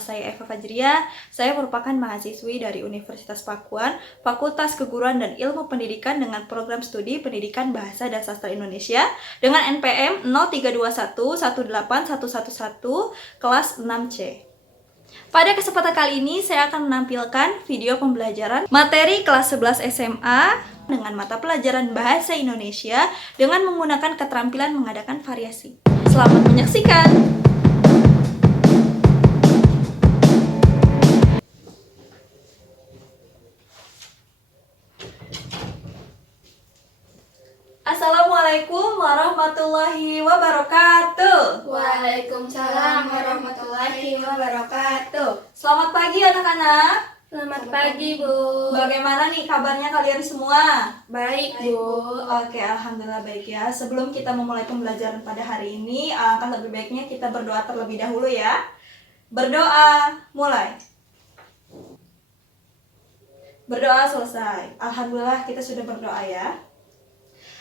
saya Eva Fajria. Saya merupakan mahasiswi dari Universitas Pakuan, Fakultas Keguruan dan Ilmu Pendidikan dengan program studi Pendidikan Bahasa dan Sastra Indonesia dengan NPM 032118111 kelas 6C. Pada kesempatan kali ini saya akan menampilkan video pembelajaran materi kelas 11 SMA dengan mata pelajaran Bahasa Indonesia dengan menggunakan keterampilan mengadakan variasi. Selamat menyaksikan! Assalamualaikum warahmatullahi wabarakatuh. Waalaikumsalam warahmatullahi wabarakatuh. Selamat pagi anak-anak. Selamat pagi, Bu. Bagaimana nih kabarnya kalian semua? Baik, Bu. Oke, alhamdulillah baik ya. Sebelum kita memulai pembelajaran pada hari ini, alangkah lebih baiknya kita berdoa terlebih dahulu ya. Berdoa, mulai. Berdoa selesai. Alhamdulillah kita sudah berdoa ya.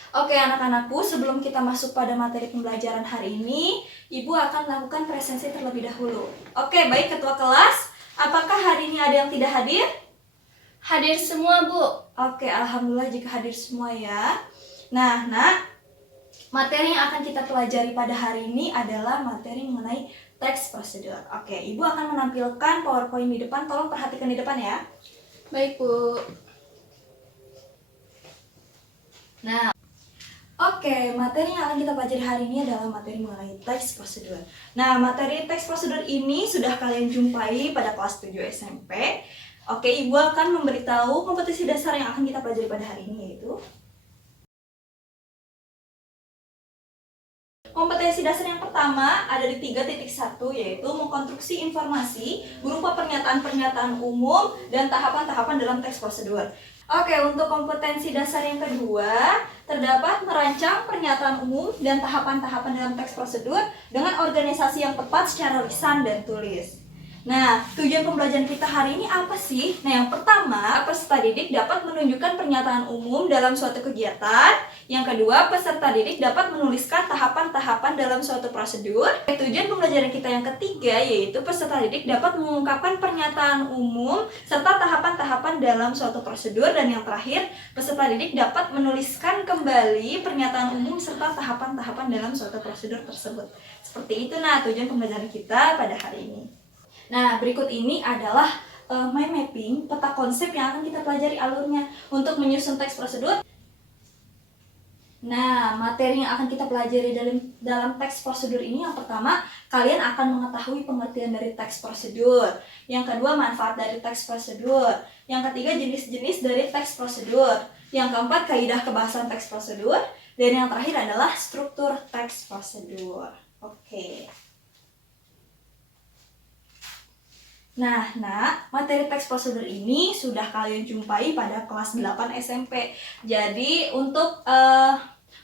Oke anak-anakku, sebelum kita masuk pada materi pembelajaran hari ini, Ibu akan melakukan presensi terlebih dahulu. Oke, baik Ketua kelas, apakah hari ini ada yang tidak hadir? Hadir semua, Bu. Oke, alhamdulillah jika hadir semua ya. Nah, materi yang akan kita pelajari pada hari ini adalah materi mengenai teks prosedur. Oke, Ibu akan menampilkan PowerPoint di depan, tolong perhatikan di depan ya. Baik, Bu. Nah, oke, materi yang akan kita pelajari hari ini adalah materi mengenai teks prosedur. Nah, materi teks prosedur ini sudah kalian jumpai pada kelas 7 SMP. Oke, Ibu akan memberitahu kompetensi dasar yang akan kita pelajari pada hari ini, yaitu kompetensi dasar yang pertama ada di 3.1, yaitu mengkonstruksi informasi berupa pernyataan-pernyataan umum dan tahapan-tahapan dalam teks prosedur. Oke, untuk kompetensi dasar yang kedua, terdapat merancang pernyataan umum dan tahapan-tahapan dalam teks prosedur dengan organisasi yang tepat secara lisan dan tulis. Nah, tujuan pembelajaran kita hari ini apa sih? Nah, yang pertama, peserta didik dapat menunjukkan pernyataan umum dalam suatu kegiatan. Yang kedua, peserta didik dapat menuliskan tahapan-tahapan dalam suatu prosedur. Tujuan pembelajaran kita yang ketiga, yaitu peserta didik dapat mengungkapkan pernyataan umum serta tahapan-tahapan dalam suatu prosedur. Dan yang terakhir, peserta didik dapat menuliskan kembali pernyataan umum serta tahapan-tahapan dalam suatu prosedur tersebut. Seperti itu tujuan pembelajaran kita pada hari ini. Nah, berikut ini adalah mind mapping, peta konsep yang akan kita pelajari alurnya untuk menyusun teks prosedur. Nah, materi yang akan kita pelajari dalam teks prosedur ini, yang pertama, kalian akan mengetahui pengertian dari teks prosedur. Yang kedua, manfaat dari teks prosedur. Yang ketiga, jenis-jenis dari teks prosedur. Yang keempat, kaidah kebahasan teks prosedur. Dan yang terakhir adalah struktur teks prosedur. Oke. Nah, materi teks prosedur ini sudah kalian jumpai pada kelas 8 SMP. Jadi, untuk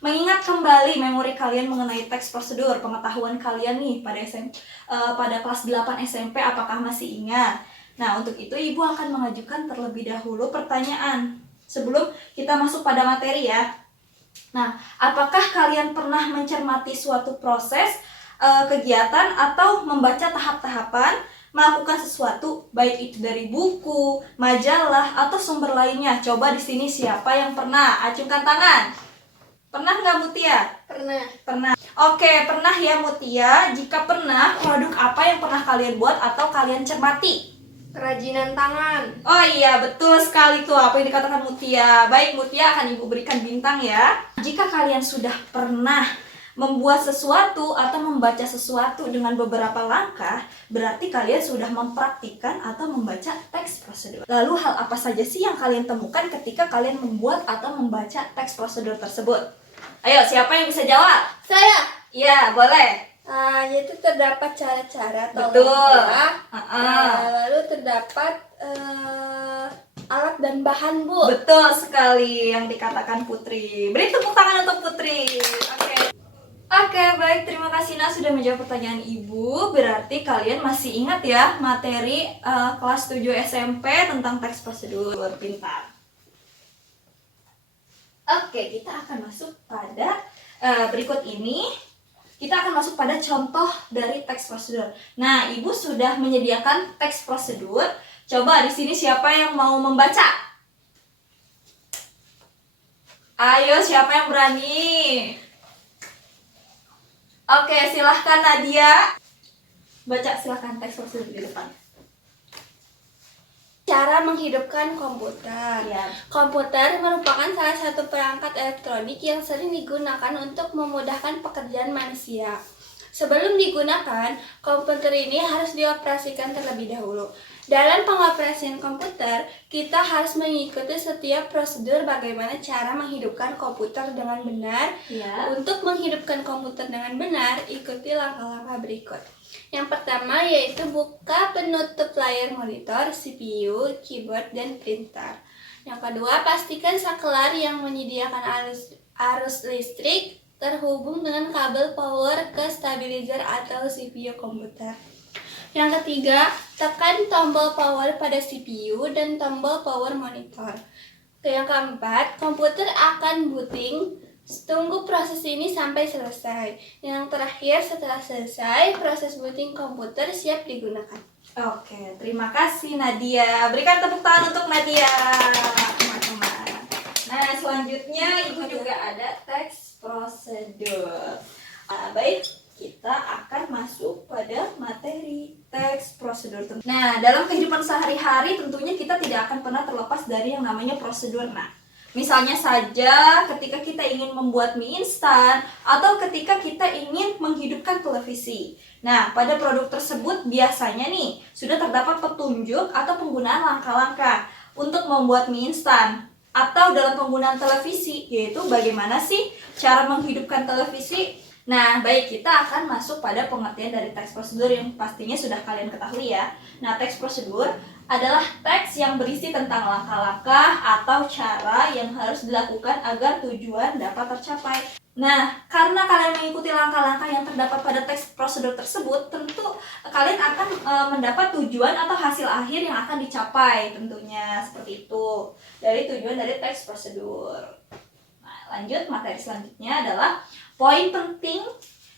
mengingat kembali memori kalian mengenai teks prosedur, pengetahuan kalian nih pada kelas 8 SMP, apakah masih ingat? Nah, untuk itu Ibu akan mengajukan terlebih dahulu pertanyaan sebelum kita masuk pada materi ya. Nah, apakah kalian pernah mencermati suatu proses, kegiatan, atau membaca tahap-tahapan melakukan sesuatu, baik itu dari buku, majalah, atau sumber lainnya? Coba di sini siapa yang pernah? Acungkan tangan. Pernah nggak Mutia? Pernah. Oke, pernah ya Mutia. Jika pernah, produk apa yang pernah kalian buat atau kalian cermati? Kerajinan tangan. Oh iya, betul sekali tuh apa yang dikatakan Mutia. Baik, Mutia akan Ibu berikan bintang ya. Jika kalian sudah pernah membuat sesuatu atau membaca sesuatu dengan beberapa langkah, berarti kalian sudah mempraktikkan atau membaca teks prosedur. Lalu hal apa saja sih yang kalian temukan ketika kalian membuat atau membaca teks prosedur tersebut? Ayo, siapa yang bisa jawab? Saya. Iya, boleh. Yaitu terdapat cara-cara atau Betul. langkah. Lalu terdapat alat dan bahan, Bu. Betul sekali yang dikatakan Putri. Beri tepuk tangan untuk Putri. Oke, baik, terima kasih sudah menjawab pertanyaan Ibu. Berarti kalian masih ingat ya materi kelas 7 SMP tentang teks prosedur. Pintar. Oke, kita akan masuk pada berikut ini. kita akan masuk pada contoh dari teks prosedur. Nah, Ibu sudah menyediakan teks prosedur. Coba di sini siapa yang mau membaca? Ayo, siapa yang berani? Oke, silahkan Nadia. Baca silahkan teks prosedur di depan. Cara menghidupkan komputer. Ya. Komputer merupakan salah satu perangkat elektronik yang sering digunakan untuk memudahkan pekerjaan manusia. Sebelum digunakan, komputer ini harus dioperasikan terlebih dahulu. Dalam pengoperasian komputer, kita harus mengikuti setiap prosedur bagaimana cara menghidupkan komputer dengan benar. Ya. Untuk menghidupkan komputer dengan benar, ikuti langkah-langkah berikut. Yang pertama yaitu buka penutup layar monitor, CPU, keyboard, dan printer. Yang kedua, pastikan saklar yang menyediakan arus listrik terhubung dengan kabel power ke stabilizer atau CPU komputer. Yang ketiga, tekan tombol power pada CPU dan tombol power monitor. Yang keempat, komputer akan booting. Tunggu proses ini sampai selesai. Yang terakhir, setelah selesai, proses booting komputer siap digunakan. Oke, terima kasih Nadia. Berikan tepuk tangan untuk Nadia, teman-teman. Nah, selanjutnya Ibu juga ada teks prosedur. Baik, kita akan masuk pada materi teks prosedur. Nah, dalam kehidupan sehari-hari tentunya kita tidak akan pernah terlepas dari yang namanya prosedur. Nah, misalnya saja ketika kita ingin membuat mie instan atau ketika kita ingin menghidupkan televisi. Nah, pada produk tersebut biasanya nih sudah terdapat petunjuk atau penggunaan langkah-langkah untuk membuat mie instan atau dalam penggunaan televisi, yaitu bagaimana sih cara menghidupkan televisi. Nah, baik, kita akan masuk pada pengertian dari teks prosedur yang pastinya sudah kalian ketahui ya. Nah, teks prosedur adalah teks yang berisi tentang langkah-langkah atau cara yang harus dilakukan agar tujuan dapat tercapai. Nah, karena kalian mengikuti langkah-langkah yang terdapat pada teks prosedur tersebut, tentu kalian akan mendapat tujuan atau hasil akhir yang akan dicapai tentunya, seperti itu. Dari tujuan dari teks prosedur. Nah, lanjut, materi selanjutnya adalah poin penting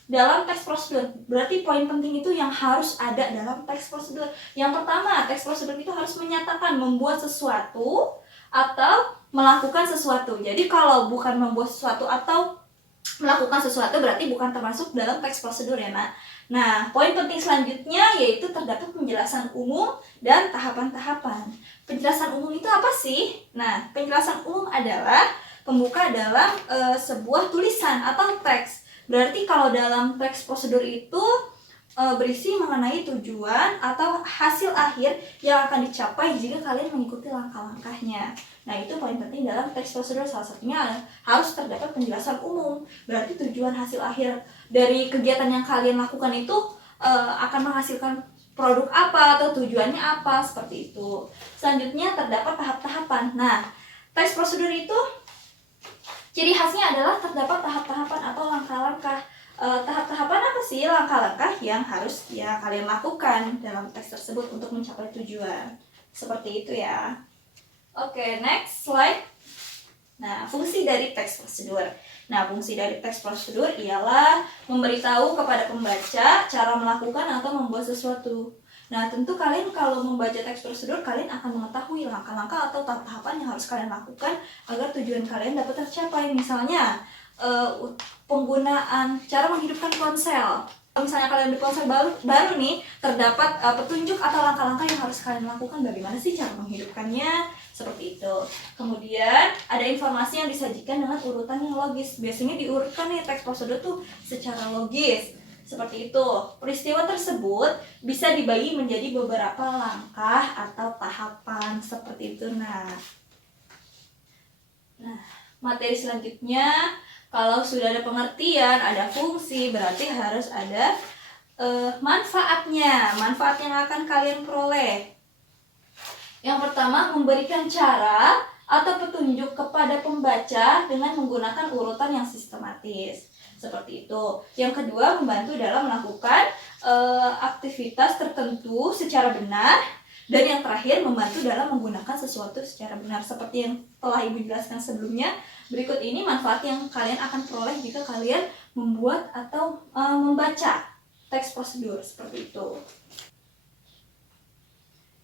dalam teks prosedur. Berarti poin penting itu yang harus ada dalam teks prosedur. Yang pertama, teks prosedur itu harus menyatakan membuat sesuatu atau melakukan sesuatu. Jadi kalau bukan membuat sesuatu atau melakukan sesuatu berarti bukan termasuk dalam teks prosedur ya, Nak. Nah, poin penting selanjutnya yaitu terdapat penjelasan umum dan tahapan-tahapan. Penjelasan umum itu apa sih? Nah, penjelasan umum adalah pembuka dalam sebuah tulisan atau teks. Berarti kalau dalam teks prosedur itu berisi mengenai tujuan atau hasil akhir yang akan dicapai jika kalian mengikuti langkah-langkahnya. Nah, itu poin penting dalam teks prosedur. Salah satunya harus terdapat penjelasan umum. Berarti tujuan hasil akhir dari kegiatan yang kalian lakukan itu akan menghasilkan produk apa atau tujuannya apa, seperti itu. Selanjutnya terdapat tahap-tahapan. Nah, teks prosedur itu ciri khasnya adalah terdapat tahap-tahapan atau langkah-langkah. Tahap-tahapan apa sih? Langkah-langkah yang harus ya kalian lakukan dalam teks tersebut untuk mencapai tujuan. Seperti itu ya. Oke, next slide. Nah, fungsi dari teks prosedur. Nah, fungsi dari teks prosedur ialah memberitahu kepada pembaca cara melakukan atau membuat sesuatu. Nah, tentu kalian kalau membaca teks prosedur, kalian akan mengetahui langkah-langkah atau tahap-tahapan yang harus kalian lakukan agar tujuan kalian dapat tercapai. Misalnya, penggunaan cara menghidupkan ponsel. Misalnya kalian beli ponsel baru nih, terdapat petunjuk atau langkah-langkah yang harus kalian lakukan bagaimana sih cara menghidupkannya, seperti itu. Kemudian ada informasi yang disajikan dengan urutan yang logis. Biasanya diurutkan nih teks prosedur tuh secara logis. Seperti itu. Peristiwa tersebut bisa dibagi menjadi beberapa langkah atau tahapan, seperti itu. Nah, materi selanjutnya, kalau sudah ada pengertian, ada fungsi, berarti harus ada manfaatnya. Manfaat yang akan kalian peroleh. Yang pertama, memberikan cara atau petunjuk kepada pembaca dengan menggunakan urutan yang sistematis. Seperti itu. Yang kedua, membantu dalam melakukan aktivitas tertentu secara benar. Dan yang terakhir, membantu dalam menggunakan sesuatu secara benar. Seperti yang telah Ibu jelaskan sebelumnya, berikut ini manfaat yang kalian akan peroleh jika kalian membuat atau membaca teks prosedur seperti itu.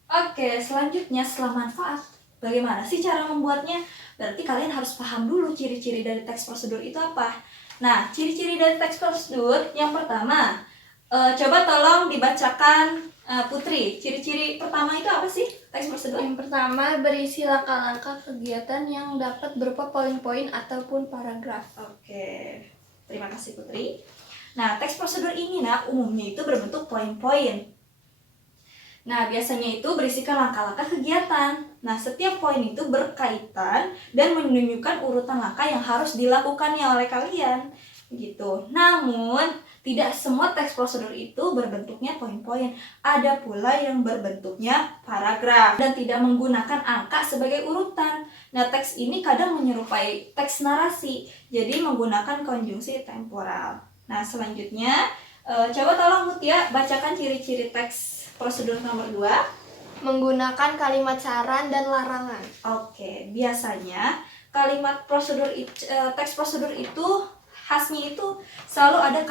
Oke, selanjutnya setelah manfaat, bagaimana sih cara membuatnya? Berarti kalian harus paham dulu ciri-ciri dari teks prosedur itu apa. Nah, ciri-ciri dari teks prosedur yang pertama, coba tolong dibacakan Putri. Ciri-ciri pertama itu apa sih teks prosedur? Yang pertama, berisi langkah-langkah kegiatan yang dapat berupa poin-poin ataupun paragraf. Oke, terima kasih Putri. Nah, teks prosedur ini umumnya itu berbentuk poin-poin. Nah, biasanya itu berisikan langkah-langkah kegiatan. Nah, setiap poin itu berkaitan dan menunjukkan urutan langkah yang harus dilakukannya oleh kalian. Gitu. Namun, tidak semua teks prosedur itu berbentuknya poin-poin. Ada pula yang berbentuknya paragraf dan tidak menggunakan angka sebagai urutan. Nah, teks ini kadang menyerupai teks narasi, jadi menggunakan konjungsi temporal. Nah, selanjutnya, coba tolong Mutia bacakan ciri-ciri teks prosedur nomor 2. Menggunakan kalimat saran dan larangan. Oke, biasanya kalimat prosedur teks prosedur itu khasnya itu selalu ada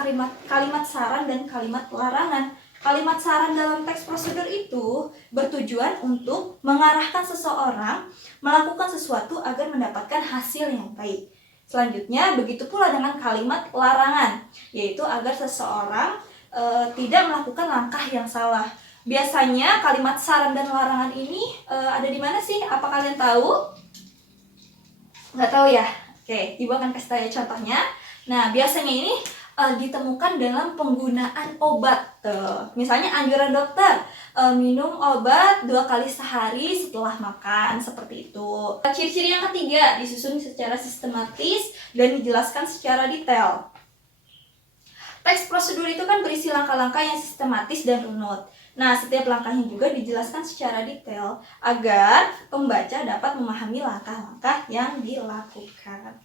kalimat saran dan kalimat larangan. Kalimat saran dalam teks prosedur itu bertujuan untuk mengarahkan seseorang melakukan sesuatu agar mendapatkan hasil yang baik. Selanjutnya, begitu pula dengan kalimat larangan, yaitu agar seseorang tidak melakukan langkah yang salah. Biasanya kalimat saran dan larangan ini ada di mana sih? Apa kalian tahu? Nggak tahu ya? Oke, Ibu akan kasih tahu ya contohnya. Nah, biasanya ini ditemukan dalam penggunaan obat. Misalnya anjuran dokter, minum obat 2 kali sehari setelah makan, seperti itu. Ciri-ciri yang ketiga, disusun secara sistematis dan dijelaskan secara detail. Teks prosedur itu kan berisi langkah-langkah yang sistematis dan runut. Nah, setiap langkahnya juga dijelaskan secara detail agar pembaca dapat memahami langkah-langkah yang dilakukan.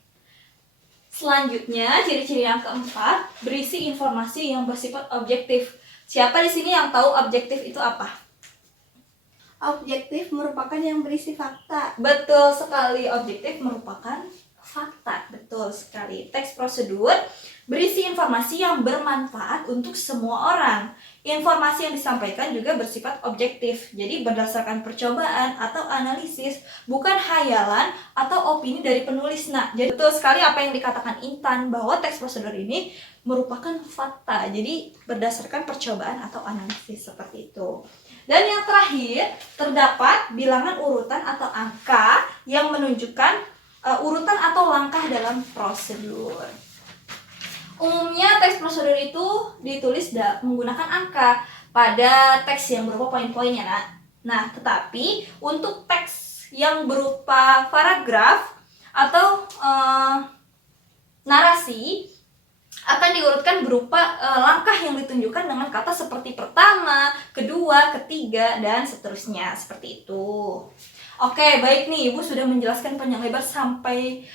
Selanjutnya, ciri-ciri yang keempat, berisi informasi yang bersifat objektif. Siapa di sini yang tahu objektif itu apa? Objektif merupakan yang berisi fakta. Betul sekali, objektif merupakan fakta. Betul sekali. Teks prosedur berisi informasi yang bermanfaat untuk semua orang. Informasi yang disampaikan juga bersifat objektif, jadi berdasarkan percobaan atau analisis, bukan hayalan atau opini dari penulis. Nah, jadi betul sekali apa yang dikatakan Intan, bahwa teks prosedur ini merupakan fakta, jadi berdasarkan percobaan atau analisis, seperti itu. Dan yang terakhir, terdapat bilangan urutan atau angka yang menunjukkan urutan atau langkah dalam prosedur. Umumnya teks prosedur itu ditulis menggunakan angka pada teks yang berupa poin-poinnya, Nak. Nah, tetapi untuk teks yang berupa paragraf atau narasi akan diurutkan berupa langkah yang ditunjukkan dengan kata seperti pertama, kedua, ketiga, dan seterusnya, seperti itu. Oke, baik nih, Ibu sudah menjelaskan panjang lebar sampai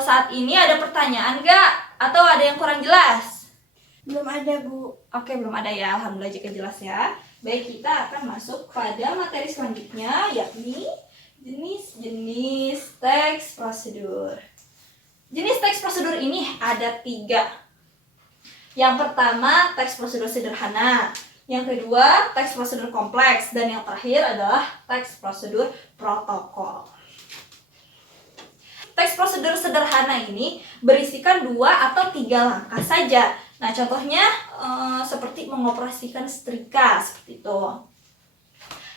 saat ini. Ada pertanyaan nggak? Atau ada yang kurang jelas? Belum ada, Bu. Oke, belum ada ya. Alhamdulillah jika jelas ya. Baik, kita akan masuk pada materi selanjutnya, yakni jenis-jenis teks prosedur. Jenis teks prosedur ini ada 3. Yang pertama, teks prosedur sederhana. Yang kedua, teks prosedur kompleks. Dan yang terakhir adalah teks prosedur protokol. Teks prosedur sederhana ini berisikan 2 atau 3 langkah saja. Nah, contohnya seperti mengoperasikan setrika, seperti itu.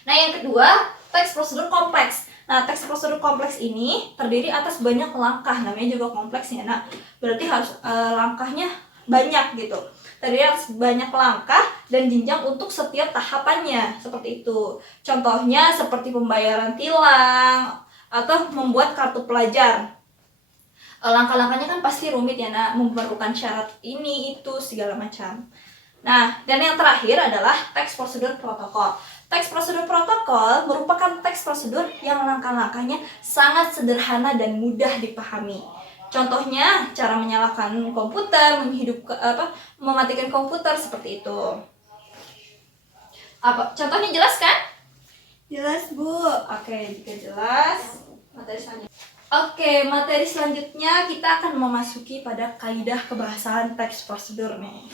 Nah, yang kedua, teks prosedur kompleks. Nah, teks prosedur kompleks ini terdiri atas banyak langkah, namanya juga kompleks ya. Nah, berarti harus langkahnya banyak gitu. Terdiri atas banyak langkah dan jenjang untuk setiap tahapannya, seperti itu. Contohnya seperti pembayaran tilang atau membuat kartu pelajar. Langkah-langkahnya kan pasti rumit ya, Nak, memerlukan syarat ini, itu, segala macam. Nah, dan yang terakhir adalah teks prosedur protokol. Teks prosedur protokol merupakan teks prosedur yang langkah-langkahnya sangat sederhana dan mudah dipahami. Contohnya, cara menyalakan komputer, mematikan komputer, seperti itu. Contohnya jelas kan? Jelas, Bu. Oke, jika jelas, materi selanjutnya. Oke, materi selanjutnya kita akan memasuki pada kaidah kebahasaan teks prosedur nih.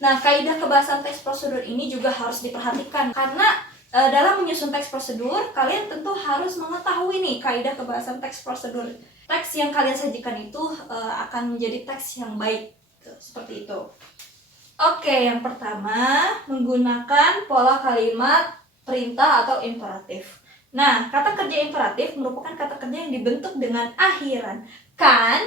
Nah, kaidah kebahasaan teks prosedur ini juga harus diperhatikan karena dalam menyusun teks prosedur, kalian tentu harus mengetahui nih kaidah kebahasaan teks prosedur. Teks yang kalian sajikan itu akan menjadi teks yang baik, seperti itu. Oke, yang pertama, menggunakan pola kalimat perintah atau imperatif. Nah, kata kerja imperatif merupakan kata kerja yang dibentuk dengan akhiran kan,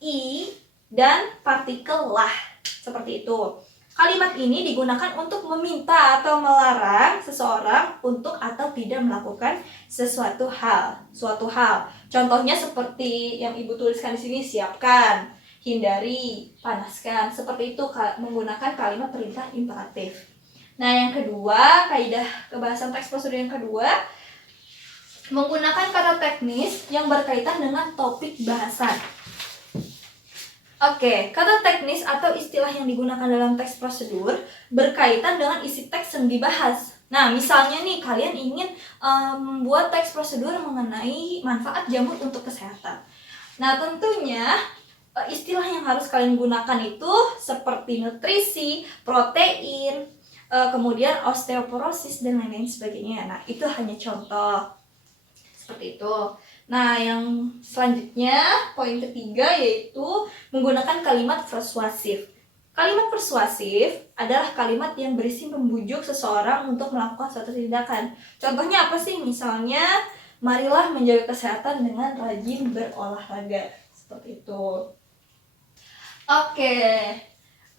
i, dan partikel lah. Seperti itu. Kalimat ini digunakan untuk meminta atau melarang seseorang untuk atau tidak melakukan suatu hal. Contohnya seperti yang Ibu tuliskan di sini, siapkan, hindari, panaskan. Seperti itu menggunakan kalimat perintah imperatif. Nah, yang kedua, kaidah kebahasaan teks prosedur yang kedua, menggunakan kata teknis yang berkaitan dengan topik bahasan. Oke, kata teknis atau istilah yang digunakan dalam teks prosedur berkaitan dengan isi teks yang dibahas. Nah, misalnya nih, kalian ingin membuat teks prosedur mengenai manfaat jamur untuk kesehatan. Nah, tentunya istilah yang harus kalian gunakan itu seperti nutrisi, protein, kemudian osteoporosis, dan lain-lain sebagainya. Nah, itu hanya contoh. Seperti itu. Nah, yang selanjutnya, poin ketiga, yaitu menggunakan kalimat persuasif. Kalimat persuasif adalah kalimat yang berisi membujuk seseorang untuk melakukan suatu tindakan. Contohnya apa sih? Misalnya, marilah menjaga kesehatan dengan rajin berolahraga. Seperti itu. Oke,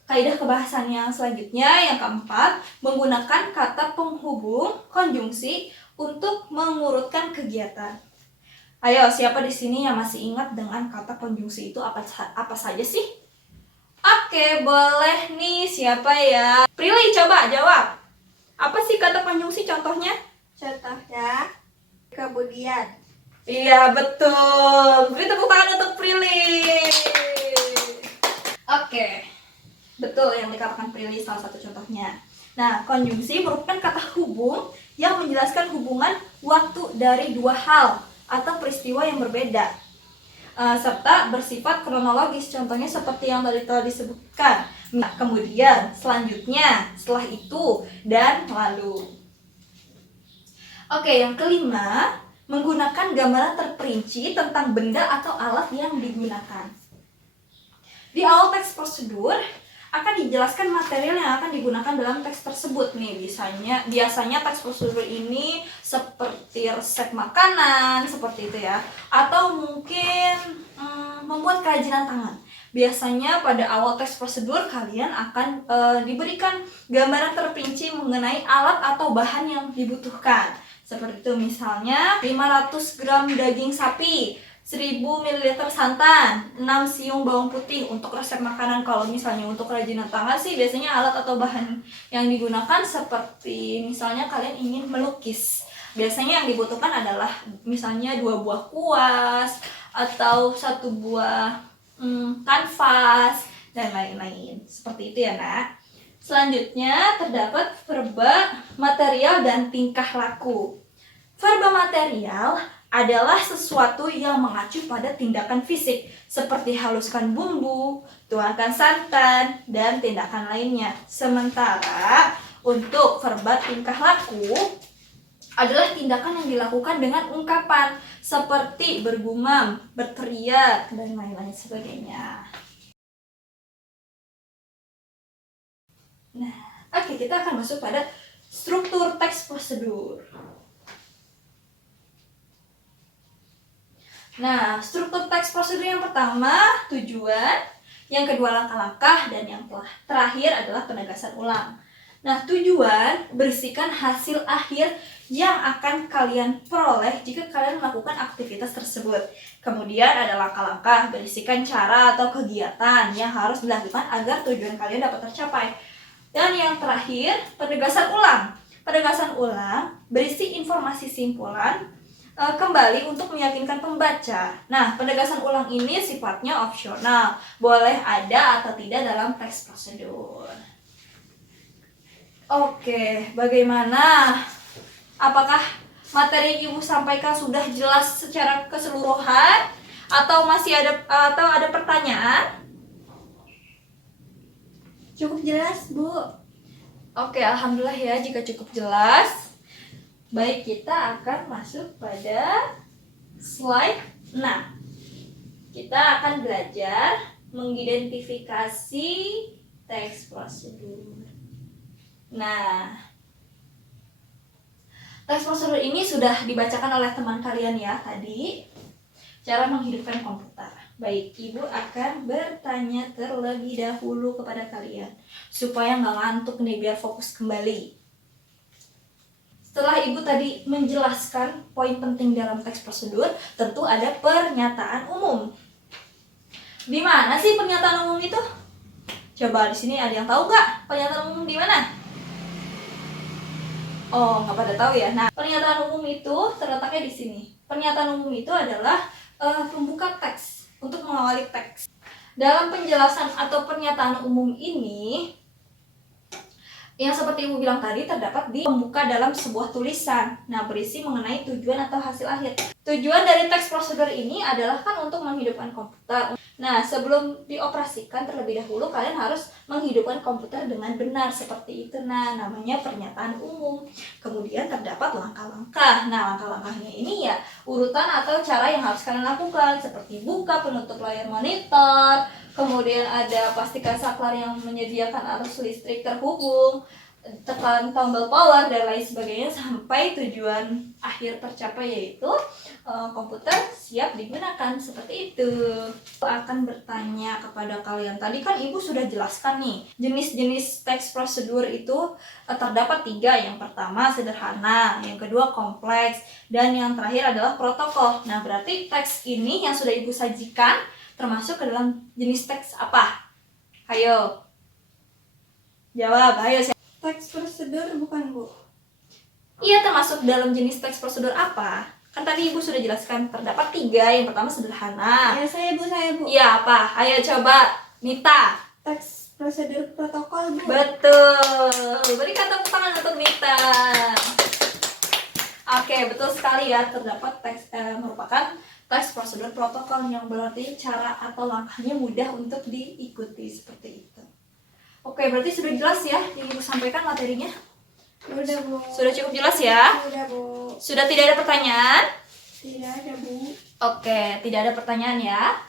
kaidah kebahasan yang selanjutnya, yang keempat, menggunakan kata penghubung konjungsi untuk mengurutkan kegiatan. Ayo, siapa di sini yang masih ingat dengan kata konjungsi itu apa saja sih? Oke, boleh nih, siapa ya? Prilly, coba jawab. Apa sih kata konjungsi contohnya? Contohnya, kemudian. Iya, betul. Beri tepuk tangan untuk Prilly. Oke, betul yang dikatakan Prilly, salah satu contohnya. Nah, konjungsi merupakan kata hubung yang menjelaskan hubungan waktu dari dua hal atau peristiwa yang berbeda, serta bersifat kronologis. Contohnya seperti yang tadi telah disebutkan. Nah, kemudian selanjutnya, setelah itu, dan lalu. Oke, yang kelima, menggunakan gambaran terperinci tentang benda atau alat yang digunakan. Di awal teks prosedur akan dijelaskan material yang akan digunakan dalam teks tersebut nih. Biasanya teks prosedur ini seperti resep makanan, seperti itu ya. Atau mungkin membuat kerajinan tangan. Biasanya pada awal teks prosedur kalian akan diberikan gambaran terperinci mengenai alat atau bahan yang dibutuhkan. Seperti itu, misalnya 500 gram daging sapi, 1000 ml santan, 6 siung bawang putih untuk resep makanan. Kalau misalnya untuk kerajinan tangan sih biasanya alat atau bahan yang digunakan seperti misalnya kalian ingin melukis. Biasanya yang dibutuhkan adalah misalnya 2 buah kuas atau 1 buah kanvas dan lain-lain. Seperti itu ya, Nak. Selanjutnya terdapat verba material dan tingkah laku. Verba material adalah sesuatu yang mengacu pada tindakan fisik seperti haluskan bumbu, tuangkan santan, dan tindakan lainnya. Sementara untuk verba tingkah laku adalah tindakan yang dilakukan dengan ungkapan seperti bergumam, berteriak, dan lain-lain sebagainya. Nah, oke, kita akan masuk pada struktur teks prosedur. Nah, struktur teks prosedur yang pertama, tujuan, yang kedua langkah-langkah, dan yang terakhir adalah penegasan ulang. Nah, tujuan berisikan hasil akhir yang akan kalian peroleh jika kalian melakukan aktivitas tersebut. Kemudian ada langkah-langkah, berisikan cara atau kegiatan yang harus dilakukan agar tujuan kalian dapat tercapai. Dan yang terakhir, penegasan ulang. Penegasan ulang berisi informasi simpulan kembali untuk meyakinkan pembaca. Nah, penegasan ulang ini sifatnya opsional, boleh ada atau tidak dalam teks prosedur. Oke, bagaimana? Apakah materi yang Ibu sampaikan sudah jelas secara keseluruhan atau masih ada pertanyaan? Cukup jelas, Bu. Oke, alhamdulillah ya jika cukup jelas. Baik, kita akan masuk pada slide 6. Kita akan belajar mengidentifikasi teks prosedur. Nah, teks prosedur ini sudah dibacakan oleh teman kalian ya tadi. Cara menghidupkan komputer. Baik, Ibu akan bertanya terlebih dahulu kepada kalian supaya nggak ngantuk nih, biar fokus kembali. Setelah Ibu tadi menjelaskan poin penting dalam teks prosedur, tentu ada pernyataan umum. Di mana sih pernyataan umum itu? Coba di sini ada yang tahu nggak pernyataan umum di mana? Oh, nggak pada tahu ya. Nah, pernyataan umum itu terletaknya di sini. Pernyataan umum itu adalah pembuka teks untuk mengawali teks. Dalam penjelasan atau pernyataan umum ini, yang seperti Ibu bilang tadi, terdapat di pembuka dalam sebuah tulisan. Nah, berisi mengenai tujuan atau hasil akhir. Tujuan dari teks prosedur ini adalah kan untuk menghidupkan komputer. Nah, sebelum dioperasikan terlebih dahulu, kalian harus menghidupkan komputer dengan benar seperti itu. Nah, namanya pernyataan umum. Kemudian terdapat langkah-langkah. Nah, langkah-langkahnya ini ya urutan atau cara yang harus kalian lakukan, seperti buka penutup layar monitor, kemudian ada pastikan saklar yang menyediakan arus listrik terhubung, tekan tombol power dan lain sebagainya sampai tujuan akhir tercapai, yaitu komputer siap digunakan. Seperti itu. Aku akan bertanya kepada kalian, tadi kan Ibu sudah jelaskan nih jenis-jenis teks prosedur itu terdapat 3. Yang pertama sederhana, yang kedua kompleks, dan yang terakhir adalah protokol. Nah, berarti teks ini yang sudah Ibu sajikan termasuk ke dalam jenis teks apa? Ayo jawab, ayo. Teks prosedur bukan, Bu? Iya, termasuk dalam jenis teks prosedur apa? Kan tadi Ibu sudah jelaskan terdapat 3. Yang pertama sederhana. Ya, saya, Bu. Iya, apa? Ayo coba, Nita. Teks prosedur protokol, Bu. Betul. Berikan tepuk tangan untuk Nita. Oke, betul sekali ya. Terdapat teks merupakan teks prosedur protokol yang berarti cara atau langkahnya mudah untuk diikuti seperti itu. Oke, berarti sudah jelas ya yang Ibu sampaikan materinya? Sudah, Bu. Sudah cukup jelas ya? Sudah, Bu. Sudah tidak ada pertanyaan? Tidak ada, Bu. Oke, tidak ada pertanyaan ya.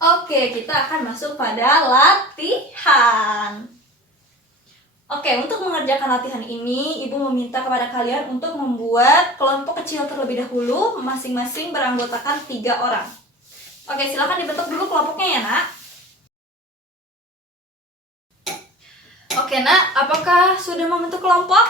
Oke, kita akan masuk pada latihan. Oke, untuk mengerjakan latihan ini, Ibu meminta kepada kalian untuk membuat kelompok kecil terlebih dahulu, masing-masing beranggotakan 3 orang. Oke, silakan dibentuk dulu kelompoknya ya, Nak. Oke, Nak, apakah sudah membentuk kelompok?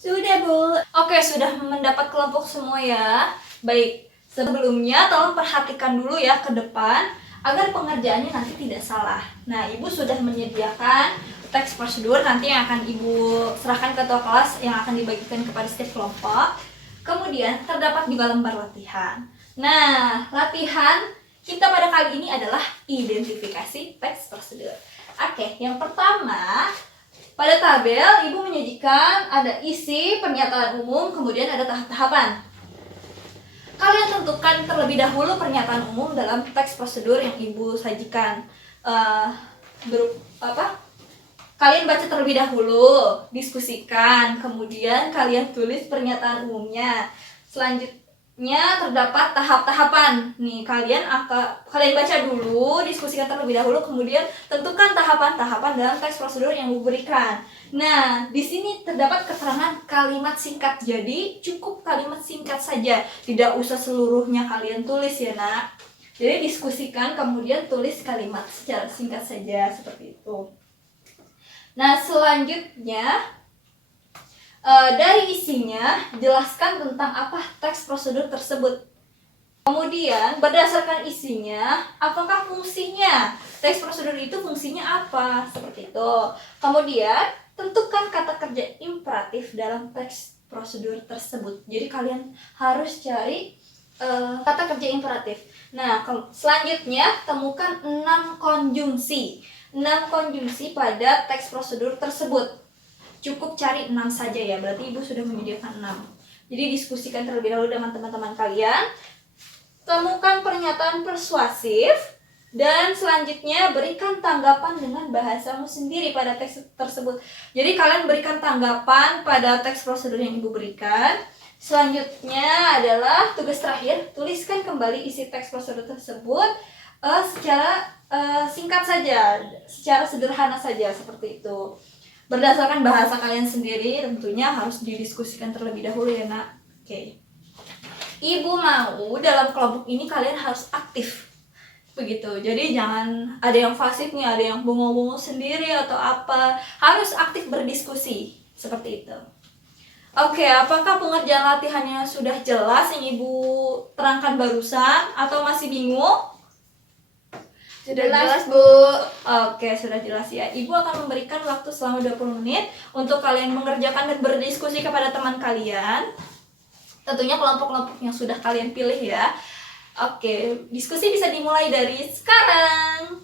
Sudah, Bu. Oke, sudah mendapat kelompok semua ya. Baik, sebelumnya tolong perhatikan dulu ya ke depan agar pengerjaannya nanti tidak salah. Nah, Ibu sudah menyediakan teks prosedur nanti yang akan Ibu serahkan ke ketua kelas yang akan dibagikan kepada setiap kelompok. Kemudian terdapat juga lembar latihan. Nah, latihan kita pada kali ini adalah identifikasi teks prosedur. Oke, yang pertama, pada tabel Ibu menyajikan ada isi, pernyataan umum, kemudian ada tahap-tahapan. Kalian tentukan terlebih dahulu pernyataan umum dalam teks prosedur yang Ibu sajikan. Kalian baca terlebih dahulu, diskusikan, kemudian kalian tulis pernyataan umumnya. Selanjutnya terdapat tahap-tahapan. Nih, kalian baca dulu, diskusikan terlebih dahulu, kemudian tentukan tahapan-tahapan dalam teks prosedur yang Ibu berikan. Nah, di sini terdapat keterangan kalimat singkat. Jadi, cukup kalimat singkat saja. Tidak usah seluruhnya kalian tulis ya, Nak. Jadi, diskusikan kemudian tulis kalimat secara singkat saja seperti itu. Nah, selanjutnya dari isinya, jelaskan tentang apa teks prosedur tersebut. Kemudian, berdasarkan isinya, apakah fungsinya? Teks prosedur itu fungsinya apa? Seperti itu. Kemudian, tentukan kata kerja imperatif dalam teks prosedur tersebut. Jadi, kalian harus cari kata kerja imperatif. Nah, selanjutnya, temukan 6 konjungsi. 6 konjungsi pada teks prosedur tersebut. cukup cari 6 saja ya, berarti Ibu sudah menyediakan 6. Jadi diskusikan terlebih dahulu dengan teman-teman kalian. Temukan pernyataan persuasif dan selanjutnya berikan tanggapan dengan bahasamu sendiri pada teks tersebut. Jadi kalian berikan tanggapan pada teks prosedur yang Ibu berikan. Selanjutnya adalah tugas terakhir, tuliskan kembali isi teks prosedur tersebut secara singkat saja, secara sederhana saja seperti itu. Berdasarkan bahasa kalian sendiri, tentunya harus didiskusikan terlebih dahulu ya nak. Oke. Ibu mau dalam kelompok ini kalian harus aktif. Begitu. Jadi jangan ada yang fasik nih, ada yang bengong-bengong sendiri atau apa. Harus aktif berdiskusi. Seperti itu. Oke, apakah pengerjaan latihannya sudah jelas yang Ibu terangkan barusan atau masih bingung? Sudah jelas, Bu. Oke, sudah jelas ya. Ibu akan memberikan waktu selama 20 menit untuk kalian mengerjakan dan berdiskusi kepada teman kalian. Tentunya kelompok-kelompok yang sudah kalian pilih ya. Oke, diskusi bisa dimulai dari sekarang.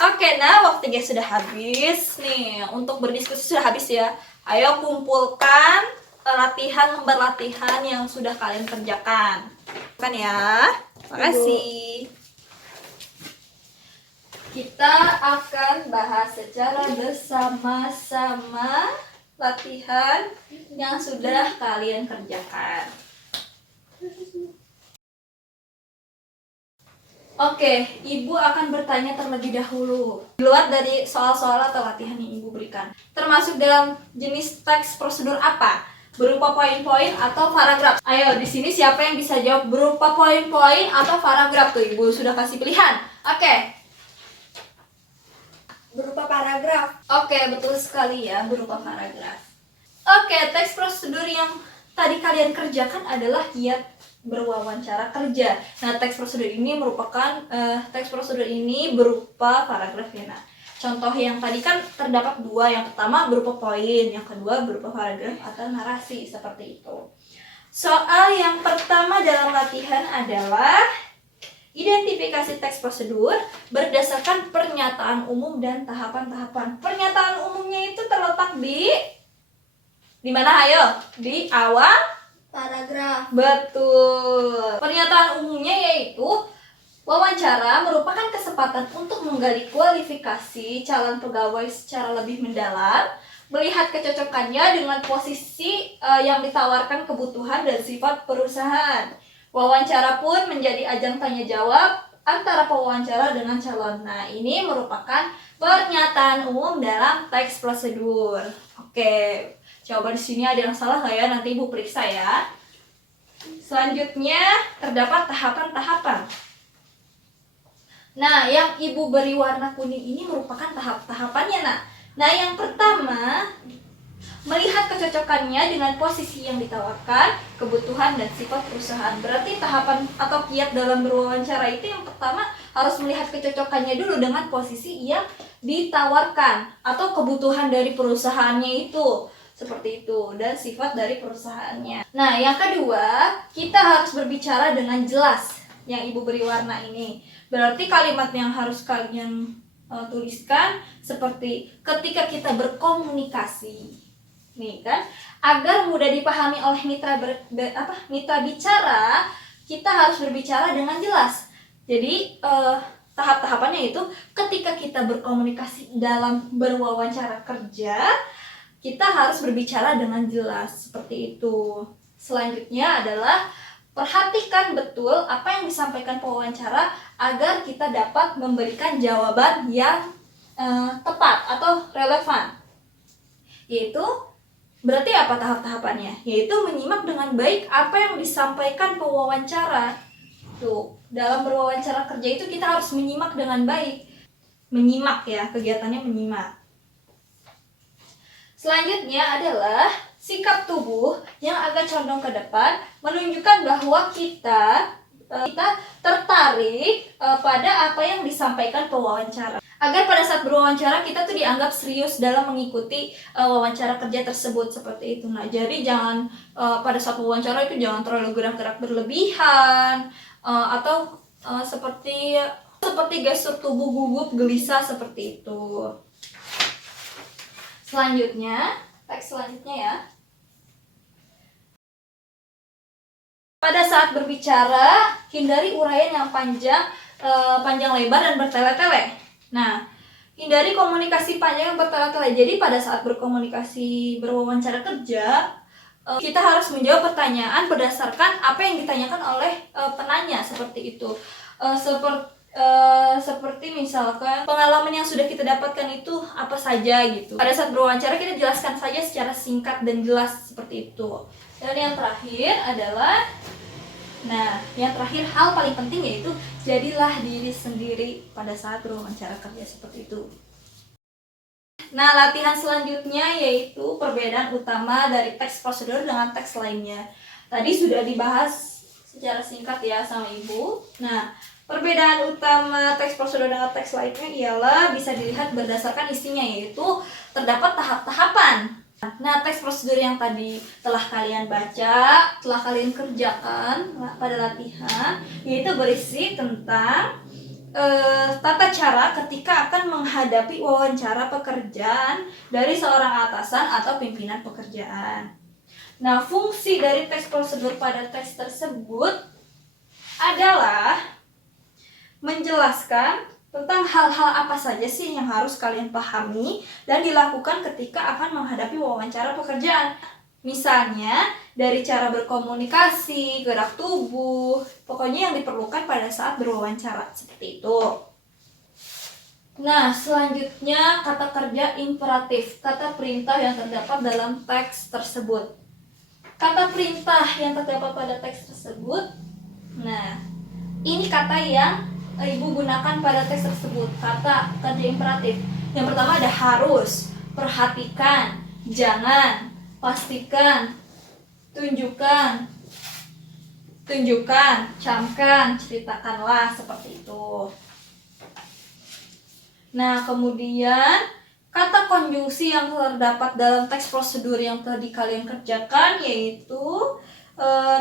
Oke, nah waktunya sudah habis nih. Untuk berdiskusi sudah habis ya. Ayo kumpulkan lembar latihan yang sudah kalian kerjakan. Kan ya. Makasih. Kita akan bahas secara bersama-sama latihan yang sudah kalian kerjakan. Oke, Ibu akan bertanya terlebih dahulu di luar dari soal-soal atau latihan yang Ibu berikan. Termasuk dalam jenis teks prosedur apa? Berupa poin-poin atau paragraf? Ayo, di sini siapa yang bisa jawab berupa poin-poin atau paragraf tuh? Ibu sudah kasih pilihan. Oke. Berupa paragraf. Oke, betul sekali ya, berupa paragraf. Oke, teks prosedur yang tadi kalian kerjakan adalah kiat berwawancara kerja. Nah, teks prosedur ini berupa paragraf ya. Nah, contoh yang tadi kan terdapat 2. Yang pertama berupa poin, yang kedua berupa paragraf atau narasi seperti itu. Soal yang pertama dalam latihan adalah identifikasi teks prosedur berdasarkan pernyataan umum dan tahapan-tahapan. Pernyataan umumnya itu terletak di mana? Ayo, di awal Paragraf. betul. Pernyataan umumnya yaitu wawancara merupakan kesempatan untuk menggali kualifikasi calon pegawai secara lebih mendalam, melihat kecocokannya dengan posisi yang ditawarkan, kebutuhan dan sifat perusahaan. Wawancara pun menjadi ajang tanya jawab antara pewawancara dengan calon. Nah, ini merupakan pernyataan umum dalam teks prosedur. Oke. Coba di sini ada yang salah nggak ya? Nanti Ibu periksa ya. Selanjutnya terdapat tahapan-tahapan. Nah, yang Ibu beri warna kuning ini merupakan tahap-tahapannya, nak. Nah, yang pertama, melihat kecocokannya dengan posisi yang ditawarkan, kebutuhan dan sifat perusahaan. Berarti tahapan atau kiat dalam berwawancara itu yang pertama harus melihat kecocokannya dulu dengan posisi yang ditawarkan atau kebutuhan dari perusahaannya itu. Seperti itu, dan sifat dari perusahaannya. Nah, yang kedua, kita harus berbicara dengan jelas yang Ibu beri warna ini. Berarti kalimat yang harus kalian tuliskan seperti ketika kita berkomunikasi. Nih kan, agar mudah dipahami oleh mitra bicara, kita harus berbicara dengan jelas. Jadi, tahap-tahapannya itu ketika kita berkomunikasi dalam berwawancara kerja, kita harus berbicara dengan jelas, seperti itu. Selanjutnya adalah perhatikan betul apa yang disampaikan pewawancara agar kita dapat memberikan jawaban yang tepat atau relevan. Yaitu, berarti apa tahap-tahapannya? Yaitu menyimak dengan baik apa yang disampaikan pewawancara. Tuh, dalam berwawancara kerja itu kita harus menyimak dengan baik. Menyimak ya, kegiatannya menyimak. Selanjutnya adalah sikap tubuh yang agak condong ke depan, menunjukkan bahwa kita tertarik pada apa yang disampaikan pewawancara. agar pada saat berwawancara kita tuh dianggap serius dalam mengikuti wawancara kerja tersebut, seperti itu. Nah, jadi jangan pada saat wawancara itu jangan terlalu gerak-gerak berlebihan atau seperti gestur tubuh gugup gelisah seperti itu. Selanjutnya, teks selanjutnya ya. Pada saat berbicara, hindari uraian yang panjang lebar dan bertele-tele. Nah, hindari komunikasi panjang yang bertele-tele. Jadi pada saat berwawancara kerja, kita harus menjawab pertanyaan berdasarkan apa yang ditanyakan oleh penanya, seperti itu. Seperti misalkan pengalaman yang sudah kita dapatkan itu apa saja gitu. Pada saat berwawancara kita jelaskan saja secara singkat dan jelas, seperti itu. Dan yang terakhir adalah, hal paling penting yaitu jadilah diri sendiri pada saat berwawancara kerja, seperti itu. Nah, latihan selanjutnya yaitu perbedaan utama dari teks prosedur dengan teks lainnya. Tadi sudah dibahas secara singkat ya sama Ibu. Nah, perbedaan utama teks prosedur dengan teks lainnya ialah bisa dilihat berdasarkan isinya, yaitu terdapat tahap-tahapan. Nah, teks prosedur yang tadi telah kalian baca, telah kalian kerjakan pada latihan, yaitu berisi tentang tata cara ketika akan menghadapi wawancara pekerjaan dari seorang atasan atau pimpinan pekerjaan. Nah, fungsi dari teks prosedur pada teks tersebut adalah menjelaskan tentang hal-hal apa saja sih yang harus kalian pahami dan dilakukan ketika akan menghadapi wawancara pekerjaan. Misalnya, dari cara berkomunikasi, gerak tubuh, pokoknya yang diperlukan pada saat berwawancara, seperti itu. Nah, selanjutnya kata kerja imperatif, kata perintah yang terdapat dalam teks tersebut. Kata perintah yang terdapat pada teks tersebut, nah, ini kata yang Ibu gunakan pada teks tersebut, kata kerja imperatif. Yang pertama ada harus, perhatikan, jangan, pastikan, tunjukkan, camkan, ceritakanlah, seperti itu. Nah, kemudian kata konjungsi yang terdapat dalam teks prosedur yang tadi kalian kerjakan yaitu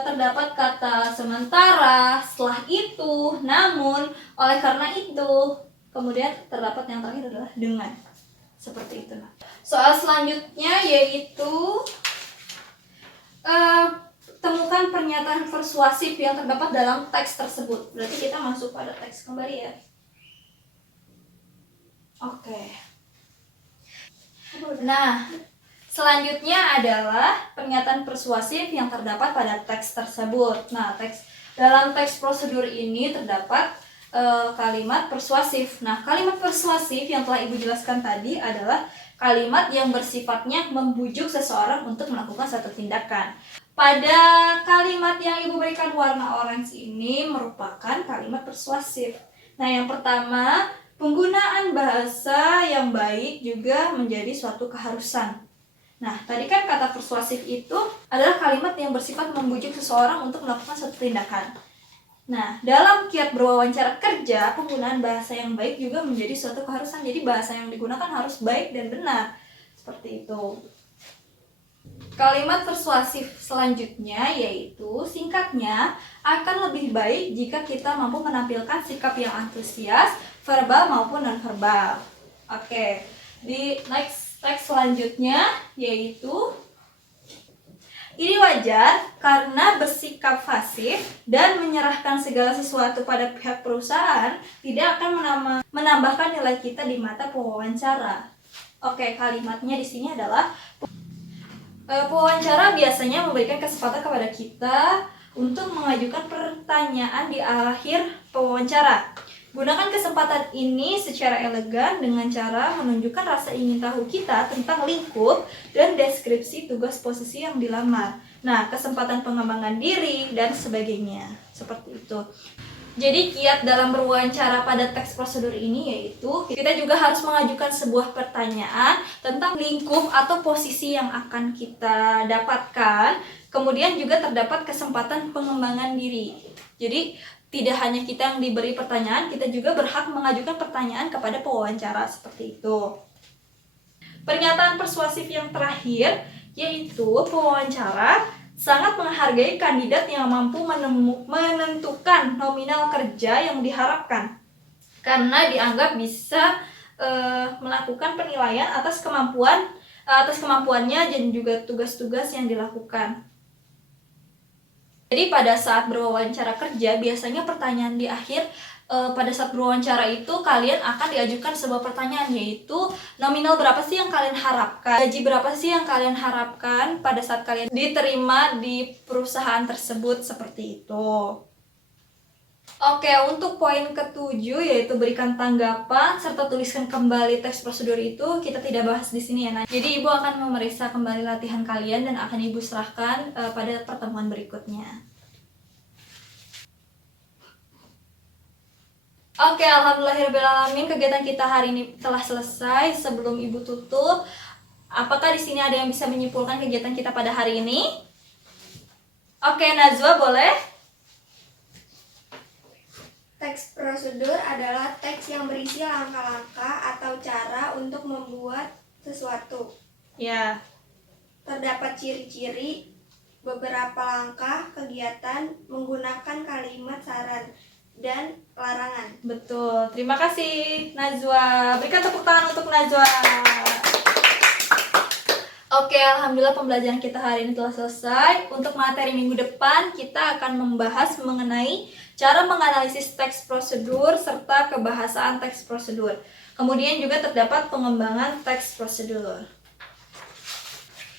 terdapat kata sementara, setelah itu, namun, oleh karena itu, kemudian terdapat yang terakhir adalah dengan, seperti itu. Soal selanjutnya yaitu temukan pernyataan persuasif yang terdapat dalam teks tersebut. Berarti kita masuk pada teks kembali ya. Oke. Nah, selanjutnya adalah pernyataan persuasif yang terdapat pada teks tersebut. Nah, dalam teks prosedur ini terdapat kalimat persuasif. Nah, kalimat persuasif yang telah Ibu jelaskan tadi adalah kalimat yang bersifatnya membujuk seseorang untuk melakukan suatu tindakan. Pada kalimat yang Ibu berikan warna orange ini merupakan kalimat persuasif. Nah, yang pertama, penggunaan bahasa yang baik juga menjadi suatu keharusan. Nah, tadi kan kata persuasif itu adalah kalimat yang bersifat membujuk seseorang untuk melakukan suatu tindakan. Nah, dalam kiat berwawancara kerja, penggunaan bahasa yang baik juga menjadi suatu keharusan. Jadi bahasa yang digunakan harus baik dan benar. Seperti itu. Kalimat persuasif selanjutnya yaitu singkatnya akan lebih baik jika kita mampu menampilkan sikap yang antusias, verbal maupun non-verbal. Oke, di next teks selanjutnya yaitu ini wajar karena bersikap pasif dan menyerahkan segala sesuatu pada pihak perusahaan tidak akan menambahkan nilai kita di mata pewawancara. Oke, kalimatnya di sini adalah pewawancara biasanya memberikan kesempatan kepada kita untuk mengajukan pertanyaan di akhir pewawancara. Gunakan kesempatan ini secara elegan dengan cara menunjukkan rasa ingin tahu kita tentang lingkup dan deskripsi tugas posisi yang dilamar. Nah, kesempatan pengembangan diri dan sebagainya. Seperti itu. Jadi kiat dalam berwawancara pada teks prosedur ini yaitu kita juga harus mengajukan sebuah pertanyaan tentang lingkup atau posisi yang akan kita dapatkan. Kemudian juga terdapat kesempatan pengembangan diri. Jadi tidak hanya kita yang diberi pertanyaan, kita juga berhak mengajukan pertanyaan kepada pewawancara seperti itu. Pernyataan persuasif yang terakhir yaitu pewawancara sangat menghargai kandidat yang mampu menentukan nominal kerja yang diharapkan karena dianggap bisa melakukan penilaian atas kemampuannya dan juga tugas-tugas yang dilakukan. Jadi pada saat berwawancara kerja, biasanya pertanyaan di akhir pada saat berwawancara itu kalian akan diajukan sebuah pertanyaan, yaitu nominal berapa sih yang kalian harapkan, gaji berapa sih yang kalian harapkan pada saat kalian diterima di perusahaan tersebut, seperti itu. Oke, untuk poin ke-7 yaitu berikan tanggapan serta tuliskan kembali teks prosedur itu kita tidak bahas di sini ya. Nah, jadi Ibu akan memeriksa kembali latihan kalian dan akan Ibu serahkan pada pertemuan berikutnya. Oke, alhamdulillahirobbilalamin, kegiatan kita hari ini telah selesai. Sebelum Ibu tutup, apakah di sini ada yang bisa menyimpulkan kegiatan kita pada hari ini? Oke, Najwa boleh? Teks prosedur adalah teks yang berisi langkah-langkah atau cara untuk membuat sesuatu. Ya. Terdapat ciri-ciri, beberapa langkah, kegiatan, menggunakan kalimat saran, dan larangan. Betul. Terima kasih, Najwa. Berikan tepuk tangan untuk Najwa. Oke, alhamdulillah pembelajaran kita hari ini telah selesai. Untuk materi minggu depan, kita akan membahas mengenai cara menganalisis teks prosedur serta kebahasaan teks prosedur. Kemudian juga terdapat pengembangan teks prosedur.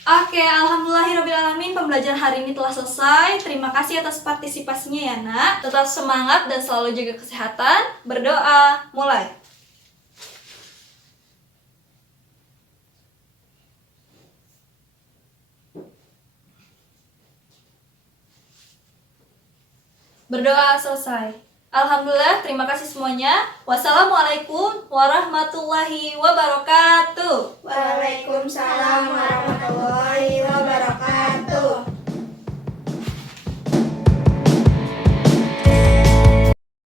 Oke, alhamdulillahirobbilalamin, pembelajaran hari ini telah selesai. Terima kasih atas partisipasinya ya nak. Tetap semangat dan selalu jaga kesehatan. Berdoa, mulai. Berdoa selesai. Alhamdulillah, terima kasih semuanya. Wassalamualaikum warahmatullahi wabarakatuh. Waalaikumsalam